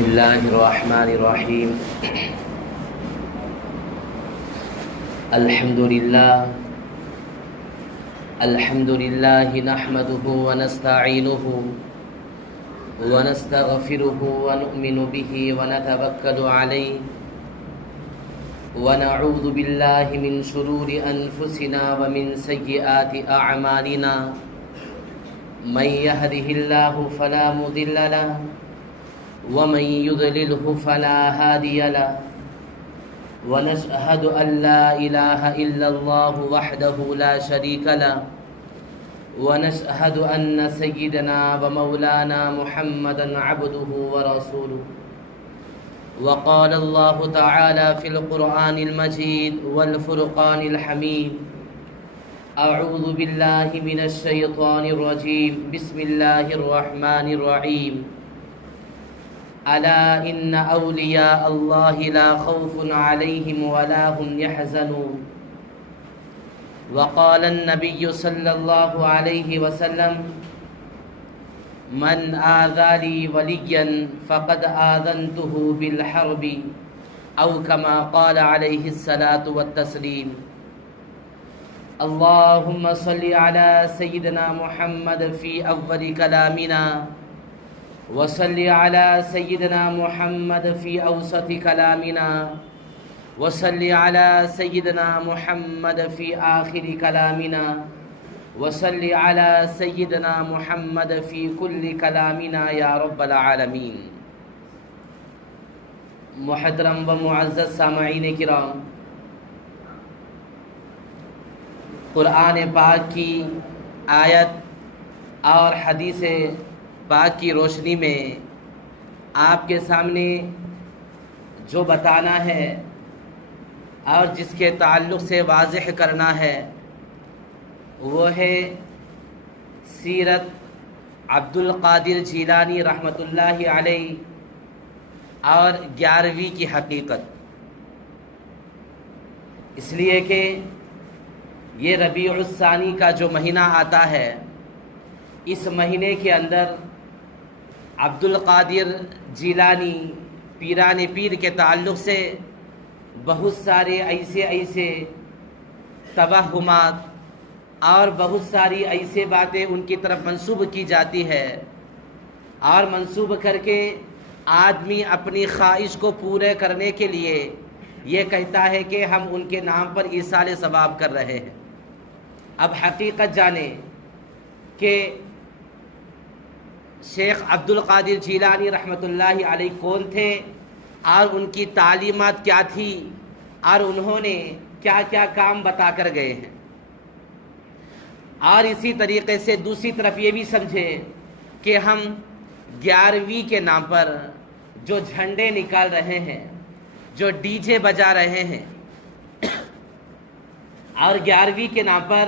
بسم الله الرحمن الرحيم. الحمد لله نحمده ونستعينه ونستغفره ونؤمن به ونتوكل عليه ونعوذ بالله من شرور أنفسنا ومن سيئات أعمالنا. من يهده الله فلا مضل له ومن يضلله فلا هادي له، ونشهد أن لا إله إلا الله وحده لا شريك له، ونشهد أن سيدنا ومولانا محمدا عبده ورسوله. وقال الله تعالى في القرآن المجيد والفرقان الحميد: أعوذ بالله من الشيطان الرجيم، بسم الله الرحمن الرحيم. ألا إن أولياء الله لا خوف عليهم ولا هم يحزنون. وقال النبي صلى الله عليه وسلم: من آذى لي وليا فقد آذنته بالحرب، أو كما قال عليه الصلاة والتسليم. اللهم صل على سيدنا محمد في أول كلامنا، وصل على سيدنا محمد في أوسط كلامنا، وصل على سيدنا محمد في آخر كلامنا، وصل على سيدنا محمد في كل كلامنا يا رب العالمين. محترم و معزز سامعین کرام، قرآن پاک کی آیت اور حدیث پاک کی روشنی میں آپ کے سامنے جو بتانا ہے اور جس کے تعلق سے واضح کرنا ہے وہ ہے سیرت عبد القادر جیلانی رحمۃ اللہ علیہ اور 11ویں کی حقیقت. اس لیے کہ یہ ربیع الثانی کا جو مہینہ آتا ہے، اس مہینے کے اندر عبد القادر جیلانی پیران پیر کے تعلق سے بہت سارے ایسے توہمات اور بہت ساری ایسے باتیں ان کی طرف منسوب کی جاتی ہے، اور منسوب کر کے آدمی اپنی خواہش کو پورے کرنے کے لیے یہ کہتا ہے کہ ہم ان کے نام پر ایصال ثواب کر رہے ہیں. اب حقیقت جانیں کہ شیخ عبد القادر جیلانی رحمۃ اللہ علیہ کون تھے اور ان کی تعلیمات کیا تھی اور انہوں نے کیا کیا کام بتا کر گئے ہیں. اور اسی طریقے سے دوسری طرف یہ بھی سمجھیں کہ ہم 11ویں کے نام پر جو جھنڈے نکال رہے ہیں، جو ڈی جے بجا رہے ہیں، اور 11ویں کے نام پر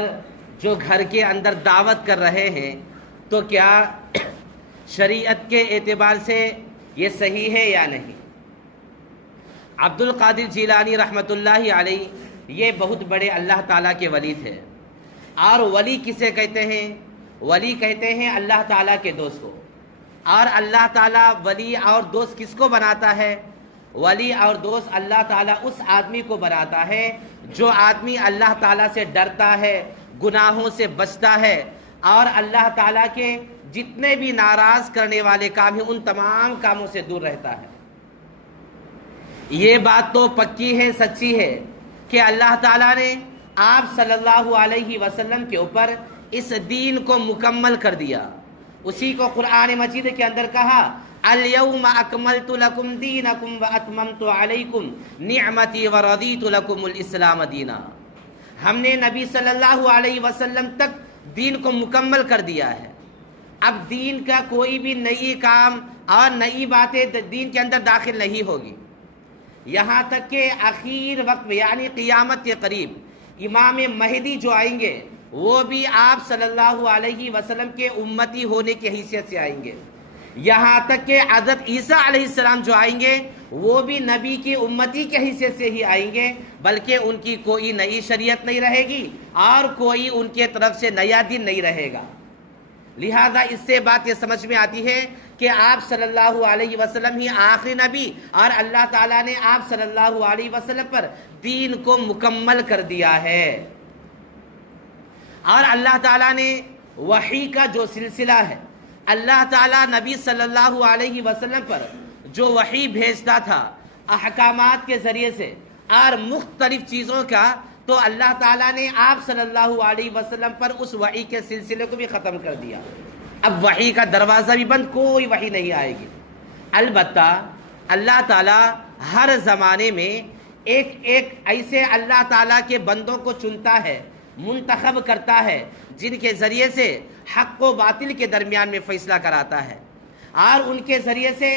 جو گھر کے اندر دعوت کر رہے ہیں، تو کیا شریعت کے اعتبار سے یہ صحیح ہے یا نہیں؟ عبد القادر جیلانی رحمۃ اللہ علیہ یہ بہت بڑے اللہ تعالیٰ کے ولی تھے. اور ولی کسے کہتے ہیں؟ ولی کہتے ہیں اللہ تعالیٰ کے دوست کو. اور اللہ تعالیٰ ولی اور دوست کس کو بناتا ہے؟ ولی اور دوست اللہ تعالیٰ اس آدمی کو بناتا ہے جو آدمی اللہ تعالیٰ سے ڈرتا ہے، گناہوں سے بچتا ہے، اور اللہ تعالیٰ کے جتنے بھی ناراض کرنے والے کام ہیں ان تمام کاموں سے دور رہتا ہے. یہ بات تو پکی ہے، سچی ہے کہ اللہ تعالیٰ نے آپ صلی اللہ علیہ وسلم کے اوپر اس دین کو مکمل کر دیا. اسی کو قرآن مجید کے اندر کہا: اليوم اکملت لکم دینکم واتممت علیکم نعمتی ورضیت لکم الاسلام دینا. ہم نے نبی صلی اللہ علیہ وسلم تک دین کو مکمل کر دیا ہے. اب دین کا کوئی بھی نئی کام اور نئی باتیں دین کے اندر داخل نہیں ہوگی، یہاں تک کہ آخر وقت یعنی قیامت کے قریب امام مہدی جو آئیں گے وہ بھی آپ صلی اللہ علیہ وسلم کے امتی ہونے کی حیثیت سے آئیں گے. یہاں تک کہ حضرت عیسیٰ علیہ السلام جو آئیں گے وہ بھی نبی کی امتی کی حیثیت سے ہی آئیں گے، بلکہ ان کی کوئی نئی شریعت نہیں رہے گی اور کوئی ان کے طرف سے نیا دین نہیں رہے گا. لہذا اس سے بات یہ سمجھ میں آتی ہے کہ آپ صلی اللہ علیہ وسلم ہی آخری نبی، اور اللہ تعالیٰ نے آپ صلی اللہ علیہ وسلم پر دین کو مکمل کر دیا ہے۔ اور اللہ تعالیٰ نے وحی کا جو سلسلہ ہے، اللہ تعالیٰ نبی صلی اللہ علیہ وسلم پر جو وحی بھیجتا تھا احکامات کے ذریعے سے اور مختلف چیزوں کا، تو اللہ تعالیٰ نے آپ صلی اللہ علیہ وسلم پر اس وحی کے سلسلے کو بھی ختم کر دیا۔ اب وحی کا دروازہ بھی بند، کوئی وحی نہیں آئے گی۔ البتہ اللہ تعالیٰ ہر زمانے میں ایک ایسے اللہ تعالیٰ کے بندوں کو چنتا ہے، منتخب کرتا ہے، جن کے ذریعے سے حق و باطل کے درمیان میں فیصلہ کراتا ہے، اور ان کے ذریعے سے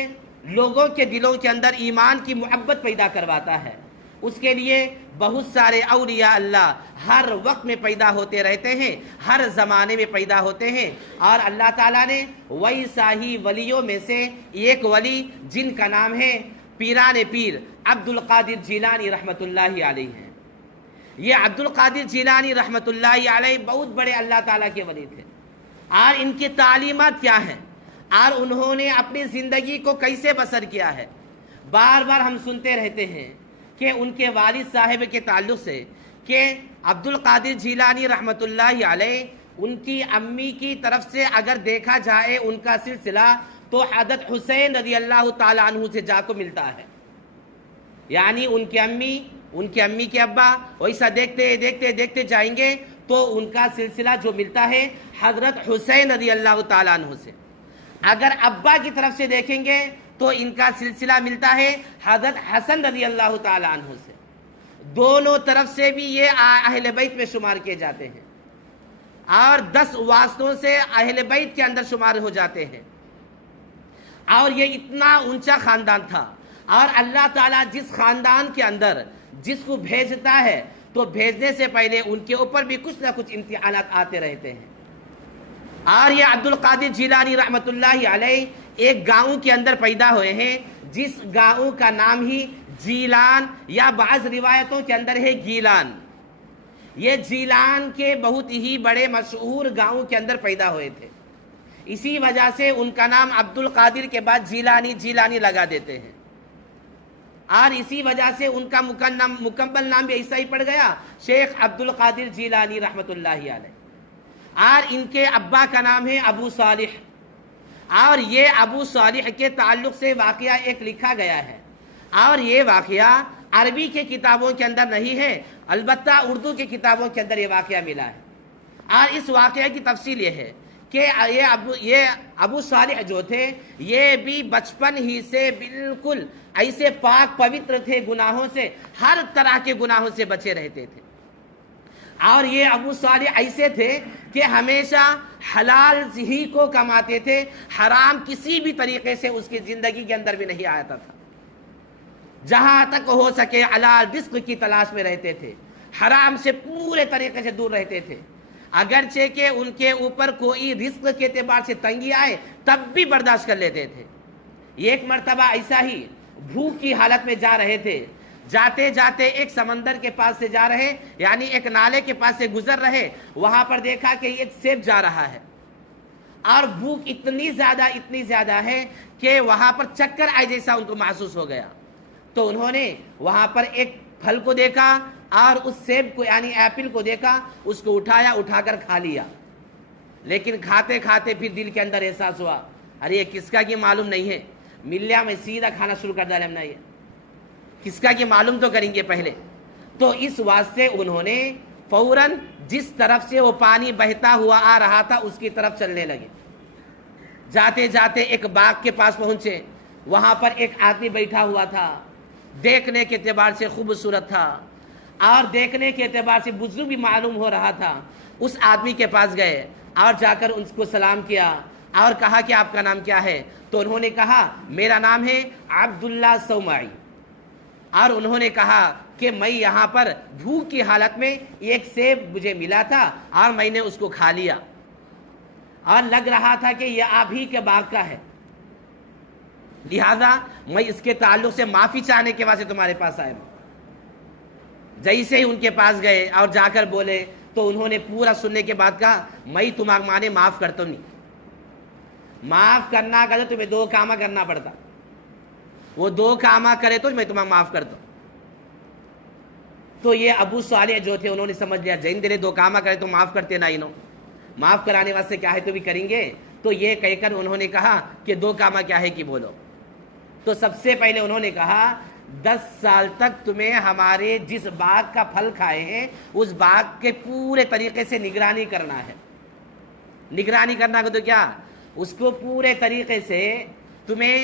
لوگوں کے دلوں کے اندر ایمان کی محبت پیدا کرواتا ہے۔ اس کے لیے بہت سارے اولیاء اللہ ہر وقت میں پیدا ہوتے رہتے ہیں، ہر زمانے میں پیدا ہوتے ہیں، اور اللہ تعالیٰ نے ویسا ہی ولیوں میں سے ایک ولی جن کا نام ہے پیران پیر عبد القادر جیلانی رحمۃ اللہ علیہ ہیں۔ یہ عبد القادر جیلانی رحمۃ اللہ علیہ بہت بڑے اللہ تعالیٰ کے ولی تھے، اور ان کی تعلیمات کیا ہیں اور انہوں نے اپنی زندگی کو کیسے بسر کیا ہے۔ بار بار ہم سنتے رہتے ہیں کہ ان کے والد صاحب کے تعلق سے کہ عبد القادر جیلانی رحمۃ اللہ علیہ، ان کی امی کی طرف سے اگر دیکھا جائے ان کا سلسلہ تو حضرت حسین رضی اللہ تعالیٰ عنہ سے جا کو ملتا ہے، یعنی ان کی امی کے ابا ویسا دیکھتے دیکھتے دیکھتے جائیں گے تو ان کا سلسلہ جو ملتا ہے حضرت حسین رضی اللہ تعالیٰ عنہ سے۔ اگر ابا کی طرف سے دیکھیں گے تو ان کا سلسلہ ملتا ہے حضرت حسن رضی اللہ تعالیٰ عنہ سے۔ دونوں طرف سے بھی یہ اہل بیت میں شمار کیے جاتے ہیں، اور 10 واسطوں سے اہل بیت کے اندر شمار ہو جاتے ہیں، اور یہ اتنا اونچا خاندان تھا۔ اور اللہ تعالیٰ جس خاندان کے اندر جس کو بھیجتا ہے تو بھیجنے سے پہلے ان کے اوپر بھی کچھ نہ کچھ امتحانات آتے رہتے ہیں۔ اور یہ عبد القادر جیلانی رحمۃ اللہ علیہ ایک گاؤں کے اندر پیدا ہوئے ہیں، جس گاؤں کا نام ہی جیلان یا بعض روایتوں کے اندر ہے گیلان۔ یہ جیلان کے بہت ہی بڑے مشہور گاؤں کے اندر پیدا ہوئے تھے، اسی وجہ سے ان کا نام عبد القادر کے بعد جیلانی لگا دیتے ہیں، اور اسی وجہ سے ان کا مکمل نام بھی ایسا ہی پڑ گیا، شیخ عبد القادر جیلانی رحمۃ اللہ علیہ۔ اور ان کے ابا کا نام ہے ابو صالح، اور یہ ابو صالح کے تعلق سے واقعہ ایک لکھا گیا ہے، اور یہ واقعہ عربی کے کتابوں کے اندر نہیں ہے، البتہ اردو کی کتابوں کے اندر یہ واقعہ ملا ہے۔ اور اس واقعے کی تفصیل یہ ہے کہ یہ ابو صالح جو تھے یہ بھی بچپن ہی سے بالکل ایسے پاک پوتر تھے، گناہوں سے، ہر طرح کے گناہوں سے بچے رہتے تھے۔ اور یہ ابو صالح ایسے تھے کہ ہمیشہ حلال ہی کو کماتے تھے، حرام کسی بھی طریقے سے اس کی زندگی کے اندر بھی نہیں آتا تھا۔ جہاں تک ہو سکے حلال رزق کی تلاش میں رہتے تھے، حرام سے پورے طریقے سے دور رہتے تھے، اگرچہ کہ ان کے اوپر کوئی رزق کے اعتبار سے تنگی آئے تب بھی برداشت کر لیتے تھے۔ ایک مرتبہ ایسا ہی بھوک کی حالت میں جا رہے تھے، جاتے جاتے ایک سمندر کے پاس سے جا رہے، یعنی ایک نالے کے پاس سے گزر رہے، وہاں پر دیکھا کہ ایک سیب جا رہا ہے، اور بھوک اتنی زیادہ ہے کہ وہاں پر چکر آئے جیسا ان کو محسوس ہو گیا۔ تو انہوں نے وہاں پر ایک پھل کو دیکھا اور اس سیب کو یعنی ایپل کو دیکھا، اس کو اٹھا کر کھا لیا، لیکن کھاتے کھاتے پھر دل کے اندر احساس ہوا ارے یہ کس کا کی معلوم نہیں ہے، ملیا میں سیدھا کھانا شروع کر ڈالا، ہم نے یہ کس کا کی معلوم تو کریں گے پہلے۔ تو اس واسطے انہوں نے فوراً جس طرف سے وہ پانی بہتا ہوا آ رہا تھا اس کی طرف چلنے لگے۔ جاتے جاتے ایک باغ کے پاس پہنچے، وہاں پر ایک آدمی بیٹھا ہوا تھا، دیکھنے کے اعتبار سے خوبصورت تھا اور دیکھنے کے اعتبار سے بزرگ بھی معلوم ہو رہا تھا۔ اس آدمی کے پاس گئے اور جا کر ان کو سلام کیا اور کہا کہ آپ کا نام کیا ہے؟ تو انہوں نے کہا میرا نام ہے عبداللہ سومائی، اور انہوں نے کہا کہ میں یہاں پر بھوک کی حالت میں ایک سیب مجھے ملا تھا اور میں نے اس کو کھا لیا، اور لگ رہا تھا کہ یہ آپ ہی کے باغ کا ہے، لہذا میں اس کے تعلق سے معافی چاہنے کے واسطے تمہارے پاس آیا ہوں۔ جیسے ہی ان کے پاس گئے اور جا کر بولے تو انہوں نے پورا سننے کے بعد کہا میں تمہارے معاف کرتا ہوں نہیں، معاف کرنا کا تو تمہیں 2 کام کرنا پڑتا، وہ 2 کام کرے تو میں تمہیں معاف کرتا ہوں۔ تو یہ ابو صالح جو تھے انہوں نے سمجھ لیا جن دے 2 کام کرے تو معاف کرتے نہ انہوں، معاف کرانے واسطے کیا ہے تو بھی کریں گے۔ تو یہ کہہ کر انہوں نے کہا کہ 2 کام کیا ہے کہ بولو۔ تو سب سے پہلے انہوں نے کہا 10 سال تک تمہیں ہمارے جس باغ کا پھل کھائے ہیں اس باغ کے پورے طریقے سے نگرانی کرنا ہے۔ نگرانی کرنا کو تو کیا، اس کو پورے طریقے سے تمہیں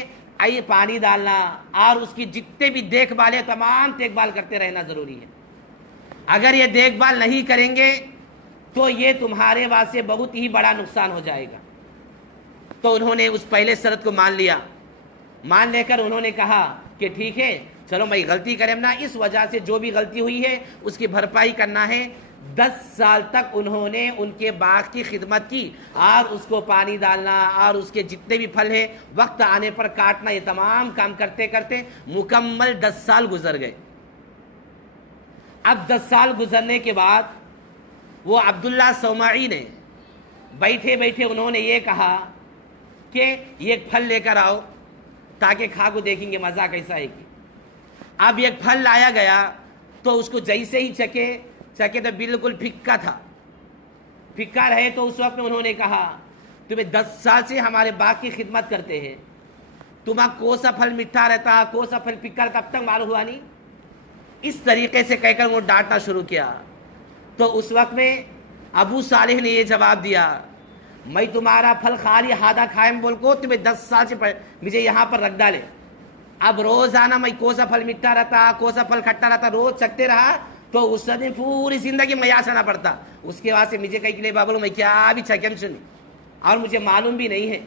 پانی ڈالنا اور اس کی جتنے بھی دیکھ بھال ہے تمام دیکھ بھال کرتے رہنا ضروری ہے۔ اگر یہ دیکھ بھال نہیں کریں گے تو یہ تمہارے واسطے بہت ہی بڑا نقصان ہو جائے گا۔ تو انہوں نے اس پہلے شرط کو مان لیا، مان لے کر انہوں نے کہا کہ ٹھیک ہے چلو میں غلطی کریں نا، اس وجہ سے جو بھی غلطی ہوئی ہے اس کی بھرپائی کرنا ہے۔ 10 سال تک انہوں نے ان کے باغ کی خدمت کی اور اس کو پانی ڈالنا اور اس کے جتنے بھی پھل ہیں وقت آنے پر کاٹنا، یہ تمام کام کرتے کرتے مکمل 10 سال گزر گئے۔ اب 10 سال گزرنے کے بعد وہ عبداللہ صومعی نے بیٹھے بیٹھے انہوں نے یہ کہا کہ یہ پھل لے کر آؤ تاکہ کھا کو دیکھیں گے مزہ کیسا ہے کہ۔ اب ایک پھل لایا گیا تو اس کو جیسے ہی چکے تو بالکل پھکا تھا، پھکا رہے۔ تو اس وقت میں انہوں نے کہا تمہیں 10 سال سے ہمارے باغ کی خدمت کرتے ہیں، تمہاں کوسا پھل میٹھا رہتا کوسا پھل پھکا رہتا اب تک معلوم ہوا نہیں؟ اس طریقے سے کہہ کر وہ ڈانٹنا شروع کیا۔ تو اس وقت میں ابو صالح نے یہ جواب دیا میں تمہارا پھل خالی ہادہ کھائیں بول کو تمہیں 10 سال سے مجھے یہاں پر رکھ ڈالے، اب روزانہ میں کوسا پھل میٹھا رہتا کوسا پھل کھٹا رہتا روز چکتے رہا تو اس نے پوری زندگی میں یاد آنا پڑتا، اس کے بعد سے مجھے کہیں کہ بابلو میں کیا بھی چکم سنی اور مجھے معلوم بھی نہیں ہے۔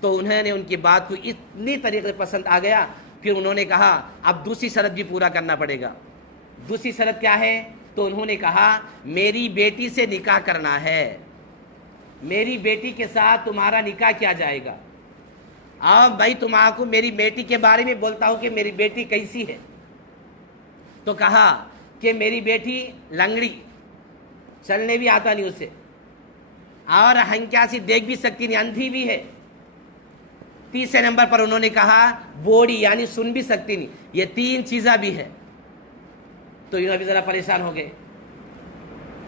تو انہوں نے ان کی بات کو اتنی طریقے پسند آ گیا پھر انہوں نے کہا اب دوسری شرط بھی پورا کرنا پڑے گا۔ دوسری شرط کیا ہے؟ تو انہوں نے کہا میری بیٹی سے نکاح کرنا ہے، میری بیٹی کے ساتھ تمہارا نکاح کیا جائے گا۔ اور بھائی تمہارے کو میری بیٹی کے بارے میں بولتا ہوں کہ میری بیٹی کیسی ہے۔ تو کہا کہ میری بیٹی لنگڑی، چلنے بھی آتا نہیں اسے، اور ہنکیا سی دیکھ بھی سکتی نہیں، اندھی بھی ہے۔ تیسرے نمبر پر انہوں نے کہا بوڑھی یعنی سن بھی سکتی نہیں، یہ 3 چیزیں بھی ہے۔ تو انہوں بھی ذرا پریشان ہو گئے۔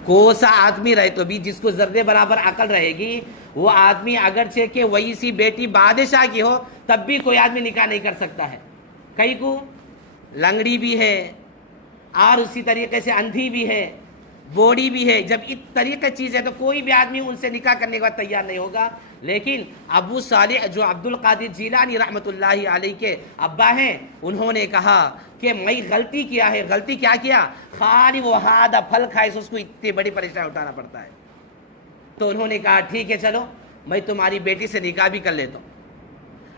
کوسا آدمی رہے تو بھی جس کو ذرے برابر عقل رہے گی وہ آدمی اگرچہ کہ وہی سی بیٹی بادشاہ کی ہو تب بھی کوئی آدمی نکاح نہیں کر سکتا ہے، کئی کو لنگڑی بھی ہے اور اسی طریقے سے اندھی بھی ہے، بوڑھی بھی ہے۔ جب اس طریقے چیز ہے تو کوئی بھی آدمی ان سے نکاح کرنے کے بعد تیار نہیں ہوگا۔ لیکن ابو صالح جو عبد القادر جیلانی رحمۃ اللہ علیہ کے ابا ہیں انہوں نے کہا کہ میں غلطی کیا ہے۔ غلطی کیا کیا؟ خالی وہ ہادہ پھل کھائے اس کو اتنی بڑی پریشانی اٹھانا پڑتا ہے۔ تو انہوں نے کہا ٹھیک ہے چلو میں تمہاری بیٹی سے نکاح بھی کر لیتا ہوں۔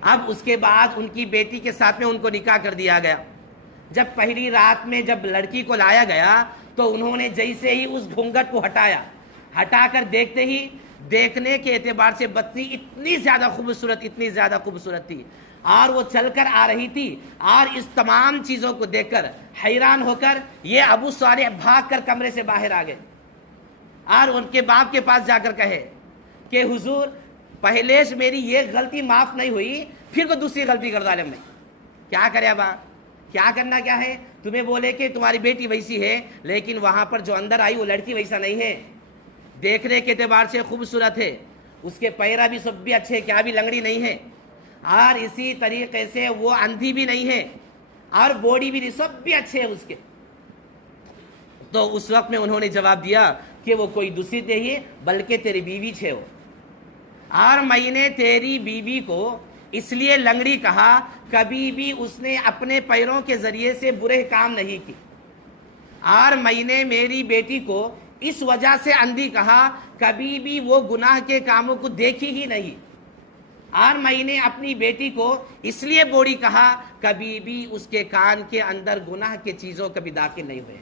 اب اس کے بعد ان کی بیٹی کے ساتھ میں ان کو نکاح کر دیا گیا۔ جب پہلی رات میں جب لڑکی کو لایا گیا تو انہوں نے جیسے ہی اس گھونگھٹ کو ہٹا کر دیکھتے ہی دیکھنے کے اعتبار سے بچی اتنی زیادہ خوبصورت تھی اور وہ چل کر آ رہی تھی، اور اس تمام چیزوں کو دیکھ کر حیران ہو کر یہ ابو صالح بھاگ کر کمرے سے باہر آ گئے اور ان کے باپ کے پاس جا کر کہے کہ حضور پہلے سے میری یہ غلطی معاف نہیں ہوئی پھر کو دوسری غلطی کر ڈالے، میں کیا کرے ابا، کیا کرنا کیا ہے؟ تمہیں بولے کہ تمہاری بیٹی ویسی ہے لیکن وہاں پر جو اندر آئی وہ لڑکی ویسا نہیں ہے، دیکھنے کے اعتبار سے خوبصورت ہے، اس کے پیرا بھی سب بھی اچھے، کیا بھی لنگڑی نہیں ہے، اور اسی طریقے سے وہ اندھی بھی نہیں ہے اور بوڑھی بھی نہیں، سب بھی اچھے ہیں اس کے۔ تو اس وقت میں انہوں نے جواب دیا کہ وہ کوئی دوسری نہیں بلکہ تیری بیوی چھے ہو، اور میں نے تیری بیوی کو اس لیے لنگڑی کہا کبھی بھی اس نے اپنے پیروں کے ذریعے سے برے کام نہیں کی، اور میں نے میری بیٹی کو اس وجہ سے اندھی کہا کبھی بھی وہ گناہ کے کاموں کو دیکھی ہی نہیں، اور میں نے اپنی بیٹی کو اس لیے بوڑھی کہا کبھی بھی اس کے کان کے اندر گناہ کے چیزوں کبھی داخل نہیں ہوئے۔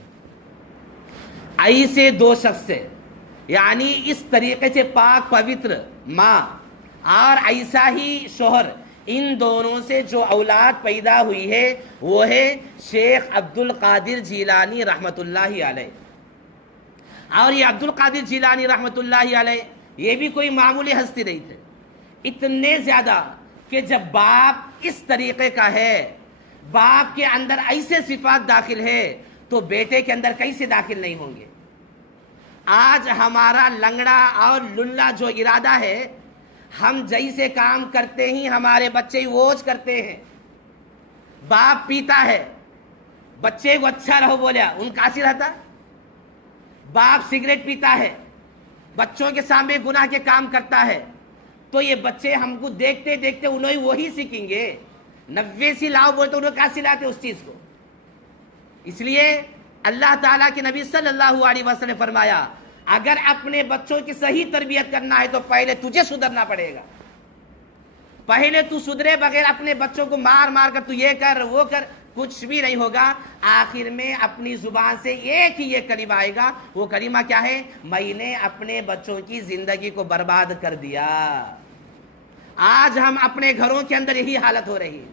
ایسے 2 شخص سے یعنی اس طریقے سے پاک پوتر ماں اور ایسا ہی شوہر، ان دونوں سے جو اولاد پیدا ہوئی ہے وہ ہے شیخ عبد القادر جیلانی رحمۃ اللہ علیہ۔ اور یہ عبد القادر جیلانی رحمۃ اللہ علیہ یہ بھی کوئی معمولی ہستی نہیں تھے، اتنے زیادہ کہ جب باپ اس طریقے کا ہے، باپ کے اندر ایسے صفات داخل ہے تو بیٹے کے اندر کیسے داخل نہیں ہوں گے؟ آج ہمارا لنگڑا اور للا جو ارادہ ہے، ہم جیسے کام کرتے ہی ہمارے بچے ووج کرتے ہیں۔ باپ پیتا ہے، بچے کو اچھا رہو بولیا، ان کا اثر رہتا۔ باپ سگریٹ پیتا ہے، بچوں کے سامنے گناہ کے کام کرتا ہے، تو یہ بچے ہم کو دیکھتے دیکھتے انہیں وہی سیکھیں گے۔ 90 سی لاؤ بولتے انہوں کہاں سلاتے اس چیز کو؟ اس لیے اللہ تعالیٰ کے نبی صلی اللہ علیہ وسلم نے فرمایا، اگر اپنے بچوں کی صحیح تربیت کرنا ہے تو پہلے تجھے سدھرنا پڑے گا۔ پہلے تو سدھرے بغیر اپنے بچوں کو مار مار کر تو یہ کر وہ کر، کچھ بھی نہیں ہوگا۔ آخر میں اپنی زبان سے ایک ہی یہ کلمہ آئے گا، وہ کلمہ کیا ہے؟ میں نے اپنے بچوں کی زندگی کو برباد کر دیا۔ آج ہم اپنے گھروں کے اندر یہی حالت ہو رہی ہے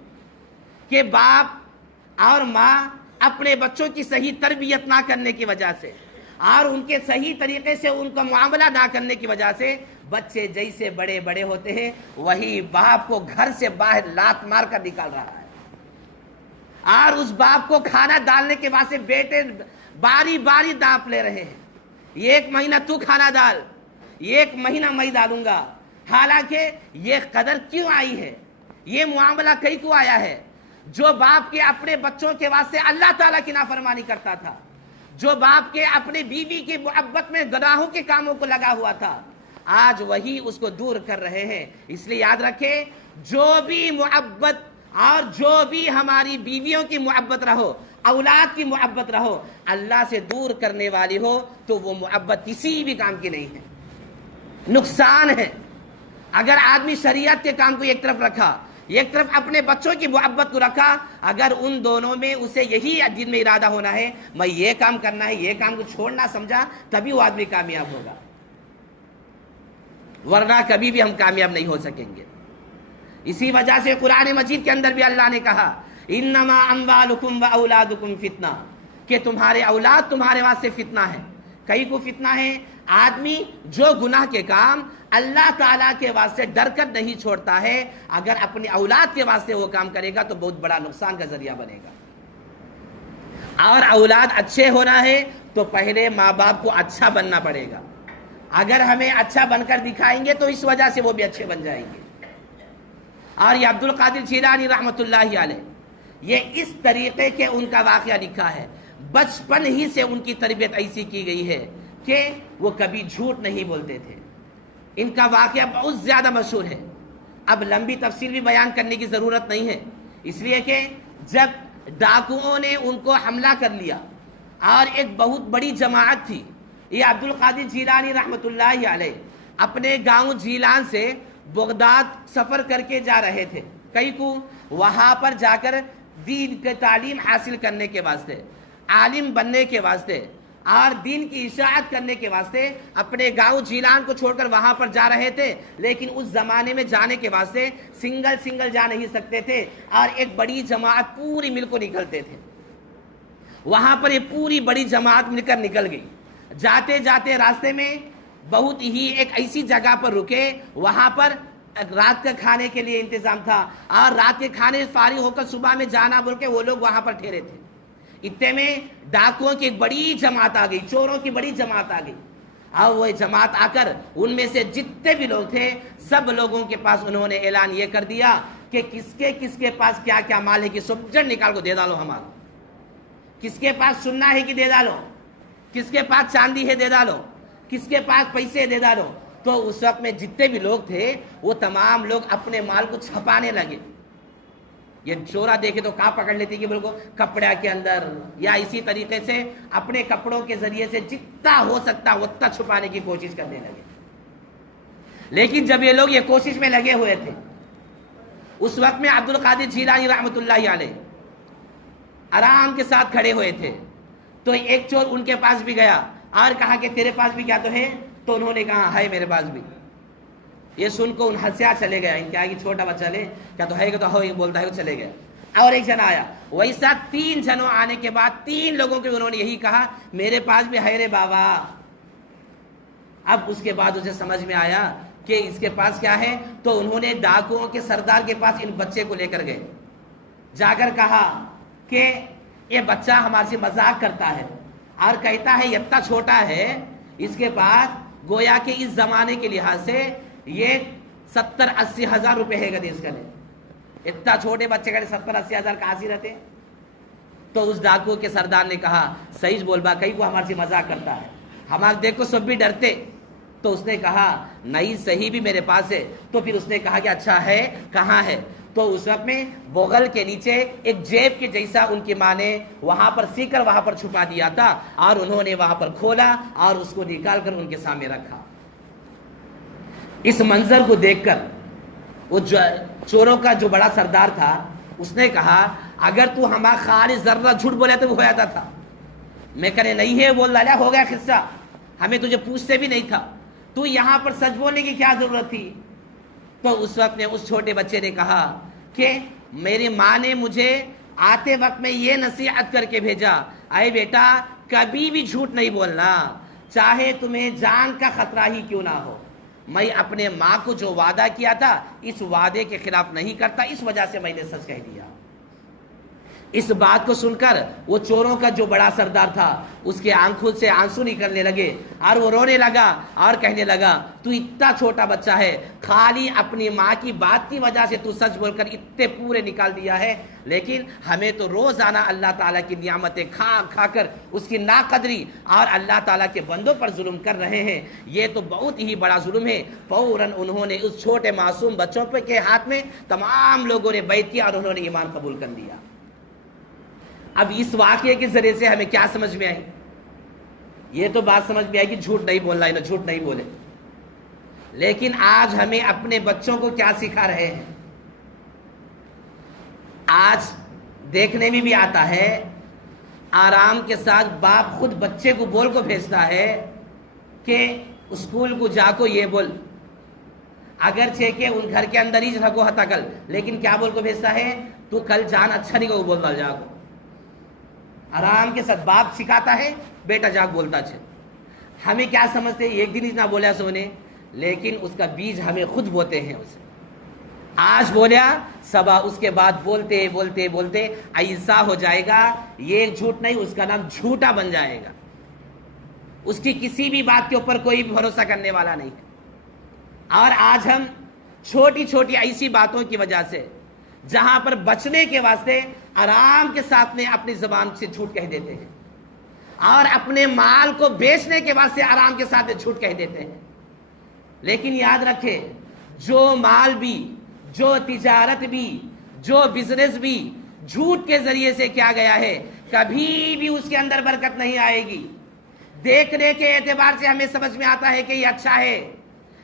کہ باپ اور ماں اپنے بچوں کی صحیح تربیت نہ کرنے کی وجہ سے اور ان کے صحیح طریقے سے ان کا معاملہ نہ کرنے کی وجہ سے بچے جیسے بڑے بڑے ہوتے ہیں وہی باپ کو گھر سے باہر لات مار کر نکال رہا ہے، اور اس باپ کو کھانا ڈالنے کے واسطے بیٹے باری باری دانپ لے رہے ہیں۔ یہ 1 مہینہ تو کھانا ڈال، 1 مہینہ میں ڈالوں گا۔ حالانکہ یہ قدر کیوں آئی ہے، یہ معاملہ کہیں کو آیا ہے؟ جو باپ کے اپنے بچوں کے واسطے اللہ تعالیٰ کی نافرمانی کرتا تھا، جو باپ کے اپنے بیوی کی محبت میں گناہوں کے کاموں کو لگا ہوا تھا، آج وہی اس کو دور کر رہے ہیں۔ اس لیے یاد رکھیں، جو بھی محبت اور جو بھی ہماری بیویوں کی محبت رہو، اولاد کی محبت رہو، اللہ سے دور کرنے والی ہو تو وہ محبت کسی بھی کام کی نہیں ہے، نقصان ہے۔ اگر آدمی شریعت کے کام کو ایک طرف رکھا، ایک طرف اپنے بچوں کی محبت کو رکھا، اگر ان دونوں میں اسے یہی دل میں ارادہ ہونا ہے میں یہ کام کرنا ہے، یہ کام کو چھوڑنا سمجھا، تبھی وہ آدمی کامیاب ہوگا، ورنہ کبھی بھی ہم کامیاب نہیں ہو سکیں گے۔ اسی وجہ سے قرآن مجید کے اندر بھی اللہ نے کہا، انما اموالکم و اولادکم فتنہ، کہ تمہارے اولاد تمہارے واسطے فتنہ ہے۔ کئی کو فتنہ ہے؟ آدمی جو گناہ کے کام اللہ تعالیٰ کے واسطے ڈر کر نہیں چھوڑتا ہے، اگر اپنی اولاد کے واسطے وہ کام کرے گا تو بہت بڑا نقصان کا ذریعہ بنے گا۔ اور اولاد اچھے ہونا ہے تو پہلے ماں باپ کو اچھا بننا پڑے گا۔ اگر ہمیں اچھا بن کر دکھائیں گے تو اس وجہ سے وہ بھی اچھے بن جائیں گے۔ اور یہ عبد القادر جیلانی رحمۃ اللہ علیہ، یہ اس طریقے کے ان کا واقعہ لکھا ہے۔ بچپن ہی سے ان کی تربیت ایسی کی گئی ہے کہ وہ کبھی جھوٹ نہیں بولتے تھے۔ ان کا واقعہ بہت زیادہ مشہور ہے، اب لمبی تفصیل بھی بیان کرنے کی ضرورت نہیں ہے، اس لیے کہ جب ڈاکوؤں نے ان کو حملہ کر لیا اور ایک بہت بڑی جماعت تھی، یہ عبد القادر جیلانی رحمۃ اللہ علیہ اپنے گاؤں جیلان سے بغداد سفر کر کے جا رہے تھے، کئی کو وہاں پر جا کر دین کی تعلیم حاصل کرنے کے واسطے، عالم بننے کے واسطے اور دین کی اشاعت کرنے کے واسطے اپنے گاؤں جیلان کو چھوڑ کر وہاں پر جا رہے تھے۔ لیکن اس زمانے میں جانے کے واسطے سنگل جا نہیں سکتے تھے، اور ایک بڑی جماعت پوری مل کو نکلتے تھے۔ وہاں پر یہ پوری بڑی جماعت مل کر نکل گئی۔ جاتے جاتے راستے میں بہت ہی ایک ایسی جگہ پر رکے، وہاں پر رات کا کھانے کے لیے انتظام تھا، اور رات کے کھانے فارغ ہو کر صبح میں جانا بول کے وہ لوگ وہاں پر ٹھہرے تھے۔ اتنے میں ڈاکوؤں کی ایک بڑی جماعت آ گئی، چوروں کی بڑی جماعت آ گئی، اور وہ جماعت آ کر ان میں سے جتنے بھی لوگ تھے سب لوگوں کے پاس انہوں نے اعلان یہ کر دیا کہ کس کے پاس کیا کیا مال ہے کہ سب جن نکال کو دے ڈالو، ہمارا کس کے پاس سننا ہے کہ دے ڈالو، کس کے پاس چاندی ہے دے ڈالو، کس کے پاس پیسے دے ڈالو۔ تو اس وقت میں جتنے بھی لوگ تھے وہ تمام لوگ اپنے مال کو چھپانے لگے۔ یہ چورا دیکھے تو کہاں پکڑ لیتے کہ بالکل کپڑے کے اندر، یا اسی طریقے سے اپنے کپڑوں کے ذریعے سے جتنا ہو سکتا اتنا چھپانے کی کوشش کرنے لگے۔ لیکن جب یہ لوگ یہ کوشش میں لگے ہوئے تھے، اس وقت میں عبد القادر جیلانی رحمۃ اللہ علیہ آرام کے ساتھ کھڑے ہوئے تھے، تو ایک چور ان کے پاس بھی گیا اور کہا کہ تیرے پاس بھی کیا تو ہے؟ تو انہوں نے کہا ہے میرے پاس بھی۔ یہ سن کو ان ہنسیا چلے گیا، ان کیا کہ چھوٹا بچہ لے کیا تو ہے کہ تو ہو، یہ بولتا ہے وہ چلے گیا۔ اور ایک جنا آیا، ویسا 3 جنوں آنے کے بعد 3 لوگوں کے انہوں نے یہی کہا میرے پاس بھی ہے رے بابا۔ اب اس کے بعد اسے سمجھ میں آیا کہ اس کے پاس کیا ہے، تو انہوں نے ڈاکوؤں کے سردار کے پاس ان بچے کو لے کر گئے، جا کر کہا کہ یہ بچہ ہمارے سے مذاق کرتا ہے اور کہتا ہے یہ اتنا چھوٹا ہے، اس کے پاس گویا کہ اس زمانے کے لحاظ سے یہ 70-80 ہزار روپے ہے گا اس کا لے، اتنا چھوٹے بچے کا 70-80 ہزار کہاں سے رہتے۔ تو اس ڈاکو کے سردار نے کہا صحیح بول با، کئی کو ہمارے سے مذاق کرتا ہے، ہمارے دیکھ کو سب بھی ڈرتے۔ تو اس نے کہا نہیں صحیح بھی میرے پاس ہے۔ تو پھر اس نے کہا کہ اچھا ہے کہاں ہے، تو اس وقت میں بغل کے نیچے ایک جیب کے جیسا ان کی ماں نے وہاں پر سی کر وہاں پر چھپا دیا تھا، اور انہوں نے وہاں پر کھولا اور اس کو نکال کر ان کے سامنے رکھا۔ اس منظر کو دیکھ کر وہ چوروں کا جو بڑا سردار تھا اس نے کہا اگر تو ہمارا خالی ذرہ جھوٹ بولے تو وہ ہو جاتا تھا۔ میں کہنے نہیں ہے، بول لالا ہو گیا قصہ، ہمیں تجھے پوچھتے بھی نہیں تھا، تو یہاں پر سچ بولنے کی کیا ضرورت تھی۔ تو اس وقت میں اس چھوٹے بچے نے کہا کہ میری ماں نے مجھے آتے وقت میں یہ نصیحت کر کے بھیجا، اے بیٹا کبھی بھی جھوٹ نہیں بولنا، چاہے تمہیں جان کا خطرہ ہی کیوں نہ ہو۔ میں اپنے ماں کو جو وعدہ کیا تھا اس وعدے کے خلاف نہیں کرتا، اس وجہ سے میں نے سچ کہہ دیا۔ اس بات کو سن کر وہ چوروں کا جو بڑا سردار تھا اس کے آنکھوں سے آنسو نکلنے لگے اور وہ رونے لگا اور کہنے لگا تو اتنا چھوٹا بچہ ہے، خالی اپنی ماں کی بات کی وجہ سے تو سچ بول کر اتنے پورے نکال دیا ہے، لیکن ہمیں تو روزانہ اللہ تعالیٰ کی نعمتیں کھا کھا کر اس کی ناقدری اور اللہ تعالیٰ کے بندوں پر ظلم کر رہے ہیں، یہ تو بہت ہی بڑا ظلم ہے۔ فوراً انہوں نے اس چھوٹے معصوم بچوں کے ہاتھ میں تمام لوگوں نے بیعت کیا اور انہوں نے ایمان قبول کر لیا۔ اب اس واقعے کے ذریعے سے ہمیں کیا سمجھ میں آئی؟ یہ تو بات سمجھ میں آئی کہ جھوٹ نہیں بولنا ہے، جھوٹ نہیں بولے، لیکن آج ہمیں اپنے بچوں کو کیا سکھا رہے ہیں؟ آج دیکھنے میں بھی آتا ہے آرام کے ساتھ باپ خود بچے کو بول کو بھیجتا ہے کہ اسکول کو جا کو یہ بول، اگرچہ کہ ان گھر کے اندر ہی رکھو ہتا کل، لیکن کیا بول کو بھیجتا ہے تو کل جان اچھا نہیں کو بولنا جا کو۔ آرام کے ساتھ باپ سکھاتا ہے بیٹا جاگ بولتا چھے۔ ہمیں کیا سمجھتے ہیں ایک دن ہی نہ بولیا سونے، لیکن اس کا بیج ہمیں خود بوتے ہیں اسے۔ آج بولیا صبح اس کے بعد بولتے بولتے بولتے ایسا ہو جائے گا، یہ جھوٹ نہیں اس کا نام جھوٹا بن جائے گا، اس کی کسی بھی بات کے اوپر کوئی بھروسہ کرنے والا نہیں۔ اور آج ہم چھوٹی چھوٹی ایسی باتوں کی وجہ سے جہاں پر بچنے کے واسطے آرام کے ساتھ میں اپنی زبان سے جھوٹ کہہ دیتے ہیں، اور اپنے مال کو بیچنے کے واسطے آرام کے ساتھ جھوٹ کہہ دیتے ہیں۔ لیکن یاد رکھے جو مال بھی، جو تجارت بھی، جو بزنس بھی جھوٹ کے ذریعے سے کیا گیا ہے کبھی بھی اس کے اندر برکت نہیں آئے گی۔ دیکھنے کے اعتبار سے ہمیں سمجھ میں آتا ہے کہ یہ اچھا ہے،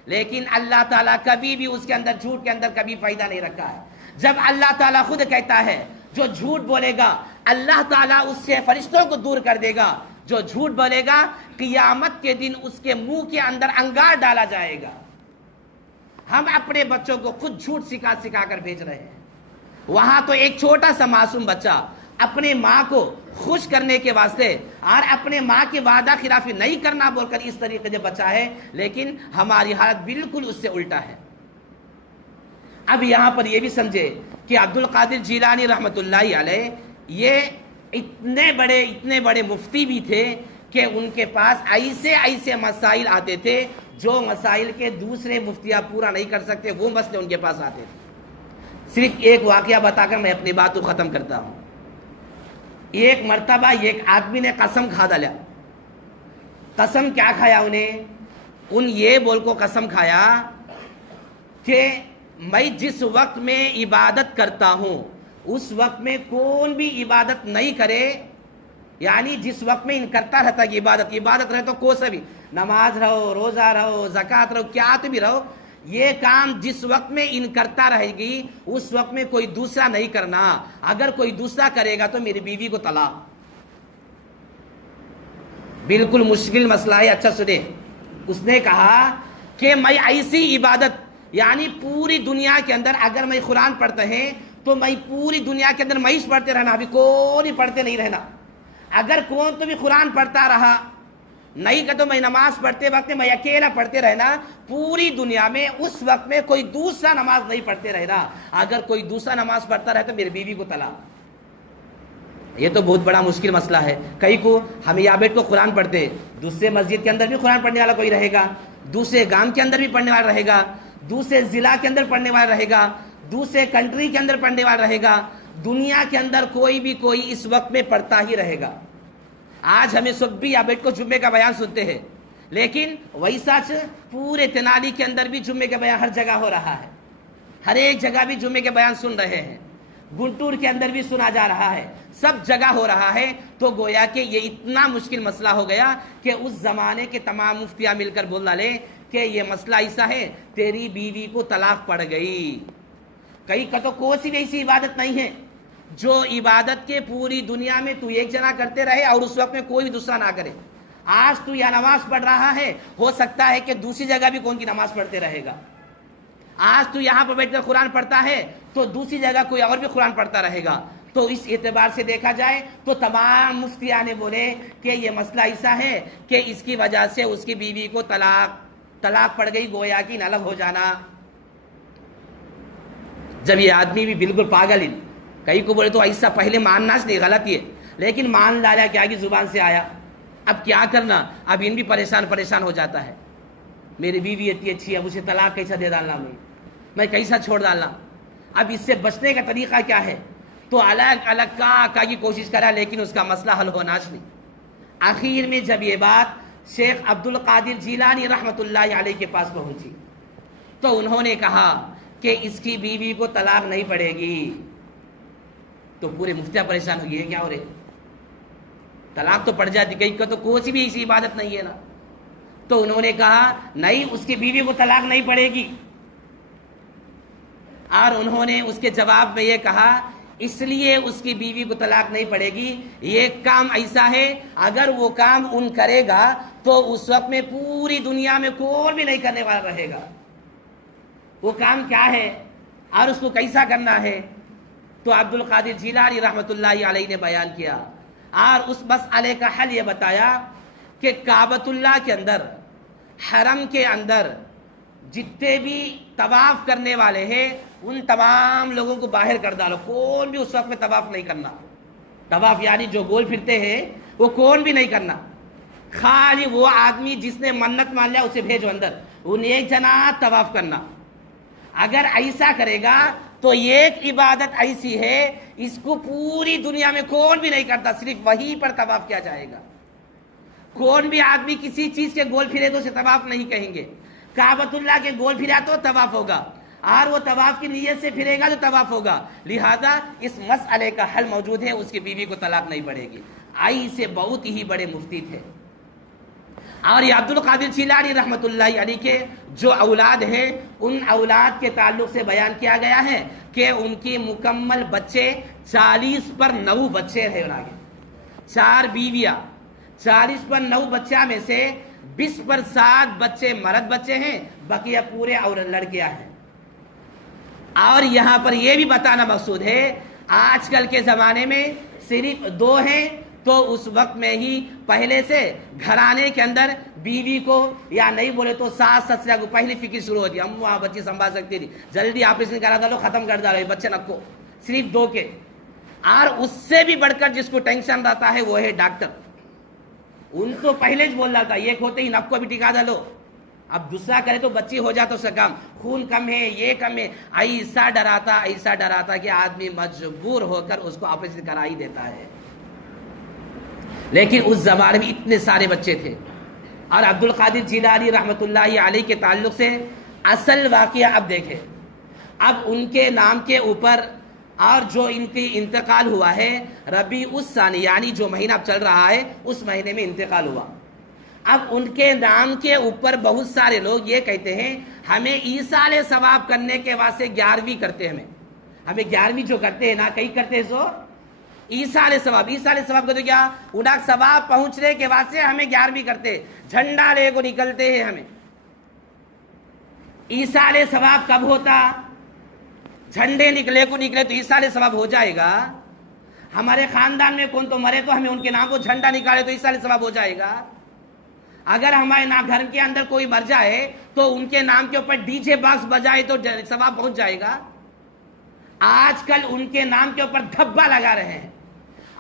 لیکن اللہ تعالیٰ کبھی بھی اس کے اندر جھوٹ کے اندر کبھی فائدہ نہیں رکھا ہے۔ جب اللہ تعالیٰ خود کہتا ہے جو جھوٹ بولے گا اللہ تعالیٰ اس سے فرشتوں کو دور کر دے گا، جو جھوٹ بولے گا قیامت کے دن اس کے منہ کے اندر انگار ڈالا جائے گا۔ ہم اپنے بچوں کو خود جھوٹ سکھا سکھا کر بھیج رہے ہیں۔ وہاں تو ایک چھوٹا سا معصوم بچہ اپنے ماں کو خوش کرنے کے واسطے اور اپنے ماں کی وعدہ خلافی نہیں کرنا بول کر اس طریقے سے بچا ہے، لیکن ہماری حالت بالکل اس سے الٹا ہے۔ اب یہاں پر یہ بھی سمجھے کہ عبد القادر جیلانی رحمۃ اللہ علیہ یہ اتنے بڑے مفتی بھی تھے کہ ان کے پاس ایسے مسائل آتے تھے جو مسائل کے دوسرے مفتیاں پورا نہیں کر سکتے، وہ مسئلے ان کے پاس آتے تھے۔ صرف ایک واقعہ بتا کر میں اپنی بات کو ختم کرتا ہوں۔ ایک مرتبہ ایک آدمی نے قسم کھا ڈالا۔ قسم کیا کھایا انہیں؟ یہ بول کو قسم کھایا کہ میں جس وقت میں عبادت کرتا ہوں اس وقت میں کون بھی عبادت نہیں کرے، یعنی جس وقت میں ان کرتا رہتا کہ عبادت رہے تو کوئی سا بھی نماز رہو، روزہ رہو، زکوٰۃ رہو، کیا تو بھی رہو، یہ کام جس وقت میں ان کرتا رہے گی اس وقت میں کوئی دوسرا نہیں کرنا، اگر کوئی دوسرا کرے گا تو میری بیوی کو طلاق۔ بالکل مشکل مسئلہ ہے، اچھا سنے۔ اس نے کہا کہ میں ایسی عبادت، یعنی پوری دنیا کے اندر اگر میں قرآن پڑھتے ہیں تو میں پوری دنیا کے اندر میں پڑھتے رہنا، ابھی کوئی پڑھتے نہیں رہنا۔ اگر کون تو بھی قرآن پڑھتا رہا نہیں کہ تو میں نماز پڑھتے وقت میں اکیلا پڑھتے رہنا، پوری دنیا میں اس وقت میں کوئی دوسرا نماز نہیں پڑھتے رہنا، اگر کوئی دوسرا نماز پڑھتا رہے تو میری بیوی کو طلاق۔ یہ تو بہت بڑا مشکل مسئلہ ہے۔ کئی کو ہم یہاں بیٹھ کو قرآن پڑھتے، دوسرے مسجد کے اندر بھی قرآن پڑھنے والا کوئی رہے گا، دوسرے گام کے اندر بھی پڑھنے والا رہے گا، دوسرے ضلع کے اندر پڑھنے والا رہے گا، دوسرے کنٹری کے اندر پڑھنے والا رہے گا، دنیا کے اندر کوئی اس وقت میں پڑھتا ہی رہے گا۔ آج ہمیں سب بھی یہاں بیٹھ کو جمعے کا بیان سنتے ہیں، لیکن ویسا پورے تنالی کے اندر بھی جمعے کا بیان ہر جگہ ہو رہا ہے، ہر ایک جگہ بھی جمعے کے بیان سن رہے ہیں، گنٹور کے اندر بھی سنا جا رہا ہے، سب جگہ ہو رہا ہے۔ تو گویا کہ یہ اتنا مشکل مسئلہ ہو گیا کہ اس زمانے کے تمام مفتیاں مل کر بول ڈالے کہ یہ مسئلہ ایسا ہے، تیری بیوی کو طلاق پڑ گئی۔ کئی کا تو کوئی بھی ایسی عبادت نہیں ہے جو عبادت کے پوری دنیا میں تو ایک جنا کرتے رہے اور اس وقت میں کوئی بھی دوسرا نہ کرے۔ آج تو یہ نماز پڑھ رہا ہے، ہو سکتا ہے کہ دوسری جگہ بھی کون کی نماز پڑھتے رہے گا۔ آج تو یہاں پر بیٹھ کر قرآن پڑھتا ہے تو دوسری جگہ کوئی اور بھی قرآن پڑھتا رہے گا۔ تو اس اعتبار سے دیکھا جائے تو تمام مفتیان نے بولے کہ یہ مسئلہ ایسا ہے کہ اس کی وجہ سے اس کی بیوی کو طلاق پڑ گئی، گویا کہ الگ ہو جانا۔ جب یہ آدمی بھی بالکل پاگل، کئی کو بولے تو ایسا پہلے ماننا نہیں، غلط یہ، لیکن مان ڈالا کیا کہ زبان سے آیا، اب کیا کرنا، اب ان بھی پریشان ہو جاتا ہے۔ میری بیوی اتنی اچھی ہے، اسے طلاق کیسا دے ڈالنا، میں کیسا چھوڑ ڈالنا، اب اس سے بچنے کا طریقہ کیا ہے؟ تو الگ الگ کا کی کوشش کرا، لیکن اس کا مسئلہ حل ہونا نہیں۔ آخر میں جب یہ بات شیخ عبد القادر جیلانی رحمۃ اللہ علیہ کے پاس پہنچی تو انہوں نے کہا کہ اس کی بیوی کو طلاق نہیں پڑے گی۔ تو پورے مفتیاں پریشان ہو گئے، کیا ہو رہے، طلاق تو پڑ جاتی، کہیں کا تو کوئی بھی ایسی عبادت نہیں ہے نا۔ تو انہوں نے کہا نہیں، اس کی بیوی کو طلاق نہیں پڑے گی، اور انہوں نے اس کے جواب میں یہ کہا اس لیے اس کی بیوی کو طلاق نہیں پڑے گی، یہ کام ایسا ہے اگر وہ کام ان کرے گا تو اس وقت میں پوری دنیا میں کوئی بھی نہیں کرنے والا رہے گا۔ وہ کام کیا ہے اور اس کو کیسا کرنا ہے؟ تو عبد القادر جیلانی رحمۃ اللہ علیہ نے بیان کیا اور اس مسئلے کا حل یہ بتایا کہ کعبۃ اللہ کے اندر، حرم کے اندر جتنے بھی طواف کرنے والے ہیں ان تمام لوگوں کو باہر کر ڈالو، کون بھی اس وقت میں طواف نہیں کرنا۔ طواف یعنی جو گول پھرتے ہیں وہ کون بھی نہیں کرنا، خالی وہ آدمی جس نے منت مان لیا اسے بھیجو اندر، ان ایک جنا طواف کرنا۔ اگر ایسا کرے گا تو ایک عبادت ایسی ہے اس کو پوری دنیا میں کون بھی نہیں کرتا، صرف وہیں پر طواف کیا جائے گا۔ کون بھی آدمی کسی چیز کے گول پھرے تو اسے طواف نہیں کہیں گے، کعبۃ اللہ کے گول پھرا تو طواف ہوگا، اور وہ طواف کی نیت سے پھرے گا تو طواف ہوگا۔ لہذا اس مسئلے کا حل موجود ہے، اس کی بیوی کو طلاق نہیں پڑے گی۔ ایسے بہت ہی بڑے مفتی تھے۔ اور یہ عبد القادر جیلانی رحمۃ اللہ علیہ کے جو اولاد ہیں ان اولاد کے تعلق سے بیان کیا گیا ہے کہ ان کی مکمل بچے 40 پر 9 بچے ہیں، 4 بیویاں، 40 پر 9 بچہ میں سے 20 پر 7 بچے مرد بچے ہیں، بقیہ پورے عورت لڑکیاں ہیں۔ اور یہاں پر یہ بھی بتانا مقصود ہے آج کل کے زمانے میں صرف 2 ہیں، تو اس وقت میں ہی پہلے سے گھرانے کے اندر بیوی کو یا نہیں بولے تو ساس سسرا کو پہلی فکر شروع ہوتی ہے، ہم وہاں بچی سنبھال سکتی تھی، جلدی آپریشن کرا ڈالو، ختم کر ڈالو بچے نکو، صرف 2 کے۔ اور اس سے بھی بڑھ کر جس کو ٹینشن رہتا ہے وہ ہے ڈاکٹر، ان کو پہلے ہی بول رہا تھا ایک ہوتے ہی نب کو بھی ٹکا ڈالو، اب دوسرا کرے تو بچی ہو جاتا اس کا کام، خون کم ہے یہ کم ہے، ایسا ڈراتا کہ آدمی مجبور ہو کر اس کو آپریشن کرا ہی دیتا ہے۔ لیکن اس زمانے میں اتنے سارے بچے تھے۔ اور عبد القادر جیلانی رحمۃ اللہ علیہ کے تعلق سے اصل واقعہ اب دیکھیں، اب ان کے نام کے اوپر اور جو ان کی انتقال ہوا ہے ربیع الثانی یعنی جو مہینہ اب چل رہا ہے اس مہینے میں انتقال ہوا۔ اب ان کے نام کے اوپر بہت سارے لوگ یہ کہتے ہیں ہمیں ایصال ثواب کرنے کے واسطے 11ویں کرتے ہیں، ہمیں 11ویں جو کرتے ہیں نا، کئی کرتے ہیں سو ایصال ثواب کا تو کیا انہیں ثواب پہنچنے کے واسطے ہمیں 11ویں کرتے، جھنڈا لے کو نکلتے ہیں ہمیں۔ ایصال ثواب کب ہوتا؟ جھنڈے نکلے تو ایصال ثواب ہو جائے گا۔ ہمارے خاندان میں کون تو مرے تو ہمیں ان کے نام کو جھنڈا نکالے تو ایصال ثواب ہو جائے گا۔ اگر ہمارے گھر کے اندر کوئی مر جائے تو ان کے نام کے اوپر ڈی جے باکس بجائے تو ثواب پہنچ جائے گا؟ آج کل ان کے نام کے اوپر دھبا لگا رہے ہیں،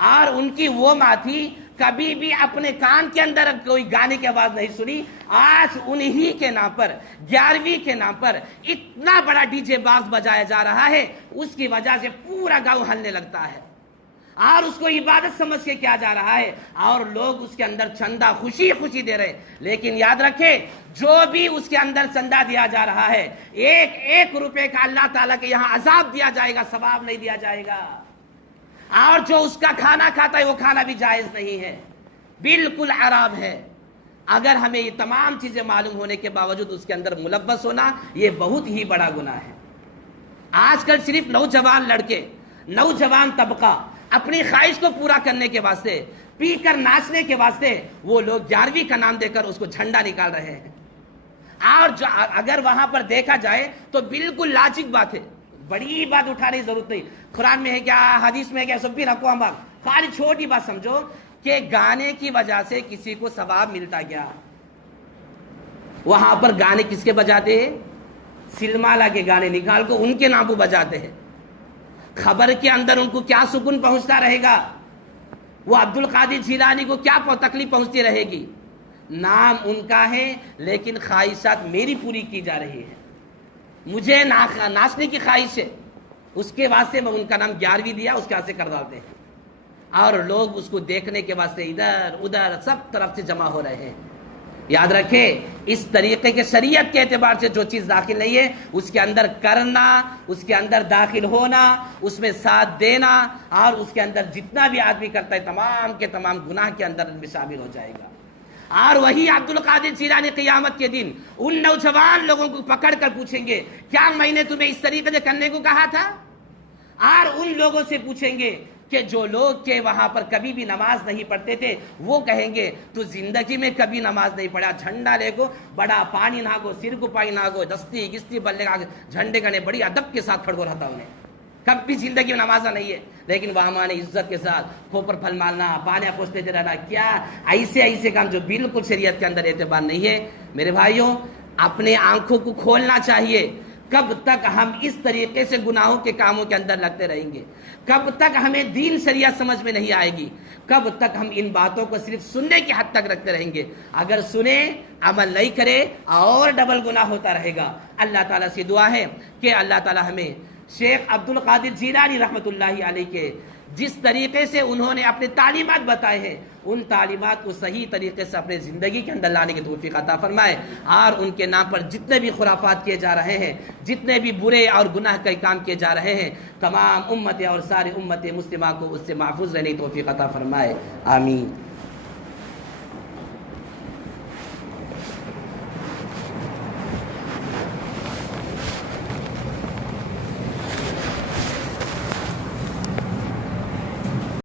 اور ان کی وہ ماں تھی کبھی بھی اپنے کان کے اندر کوئی گانے کی آواز نہیں سنی، آج انہی کے نام پر 11ویں کے نام پر اتنا بڑا ڈی جے باکس بجایا جا رہا ہے، اس کی وجہ سے پورا گاؤں ہلنے لگتا ہے، اور اس کو عبادت سمجھ کے کیا جا رہا ہے، اور لوگ اس کے اندر چندہ خوشی خوشی دے رہے. لیکن یاد رکھے، جو بھی اس کے اندر چندہ دیا جا رہا ہے، ایک ایک روپے کا اللہ تعالیٰ کے یہاں عذاب دیا جائے گا، ثواب نہیں دیا جائے گا. اور جو اس کا کھانا کھاتا ہے وہ کھانا بھی جائز نہیں ہے، بالکل حرام ہے. اگر ہمیں یہ تمام چیزیں معلوم ہونے کے باوجود اس کے اندر ملوث ہونا، یہ بہت ہی بڑا گناہ ہے. آج کل صرف نوجوان لڑکے، نوجوان طبقہ اپنی خواہش کو پورا کرنے کے واسطے، پی کر ناچنے کے واسطے، وہ لوگ 11ویں کا نام دے کر اس کو جھنڈا نکال رہے ہیں. اور جو اگر وہاں پر دیکھا جائے تو بالکل لاجک بات ہے، بڑی بات اٹھانے کی ضرورت نہیں. قرآن میں ہے کیا، حدیث میں ہے کیا، سب بھی رکھو. ہم خالی چھوٹی بات سمجھو کہ گانے کی وجہ سے کسی کو ثواب ملتا گیا. وہاں پر گانے کس کے بجاتے ہیں؟ سلمالا کے گانے نکال کو ان کے نام کو بجاتے ہیں. خبر کے اندر ان کو کیا سکون پہنچتا رہے گا، وہ عبد القادر جیلانی کو کیا تکلیف پہنچتی رہے گی. نام ان کا ہے لیکن خواہشات میری پوری کی جا رہی ہے. مجھے ناچنے کی خواہش ہے، اس کے واسطے میں ان کا نام 11ویں دیا، اس کے واسطے کر ڈالتے ہیں، اور لوگ اس کو دیکھنے کے واسطے ادھر ادھر سب طرف سے جمع ہو رہے ہیں. یاد رکھیں، اس طریقے کے شریعت کے اعتبار سے جو چیز داخل نہیں ہے، اس کے اندر کرنا، اس کے اندر داخل ہونا، اس میں ساتھ دینا، اور اس کے اندر جتنا بھی آدمی کرتا ہے تمام کے تمام گناہ کے اندر بھی شامل ہو جائے گا. اور وہی عبد القادر جیلانی قیامت کے دن ان نوجوان لوگوں کو پکڑ کر پوچھیں گے، کیا میں نے تمہیں اس طریقے سے کرنے کو کہا تھا؟ اور ان لوگوں سے پوچھیں گے کہ جو لوگ کے وہاں پر کبھی بھی نماز نہیں پڑھتے تھے، وہ کہیں گے تو زندگی میں کبھی نماز نہیں پڑھا، جھنڈا لے کو بڑا پانی نہ گو، سر کو پانی نہ گو، دستی گستی بلے کا جھنڈے کا بڑی ادب کے ساتھ کھڑو رہتا انہیں، کبھی زندگی میں نمازہ نہیں ہے. لیکن وہاں نے عزت کے ساتھ کھوپر پھل مارنا، پانیاں پوچھتے رہنا، کیا ایسے کام جو بالکل شریعت کے اندر اعتبار نہیں ہے. میرے بھائیوں، اپنے آنکھوں کو کھولنا چاہیے. کب تک ہم اس طریقے سے گناہوں کے کاموں کے اندر لگتے رہیں گے؟ کب تک ہمیں دین شریعت سمجھ میں نہیں آئے گی؟ کب تک ہم ان باتوں کو صرف سننے کی حد تک رکھتے رہیں گے؟ اگر سنیں، عمل نہیں کرے، اور ڈبل گناہ ہوتا رہے گا. اللہ تعالیٰ سے دعا ہے کہ اللہ تعالیٰ ہمیں شیخ عبد القادر جیلانی رحمۃ اللہ علیہ کے جس طریقے سے انہوں نے اپنے تعلیمات بتائے ہیں، ان تعلیمات کو صحیح طریقے سے اپنے زندگی کے اندر لانے کی توفیق عطا فرمائے. اور ان کے نام پر جتنے بھی خرافات کیے جا رہے ہیں، جتنے بھی برے اور گناہ کے کام کیے جا رہے ہیں، تمام امت اور ساری امت مسلمہ کو اس سے محفوظ رہنے کی توفیق عطا فرمائے. آمین.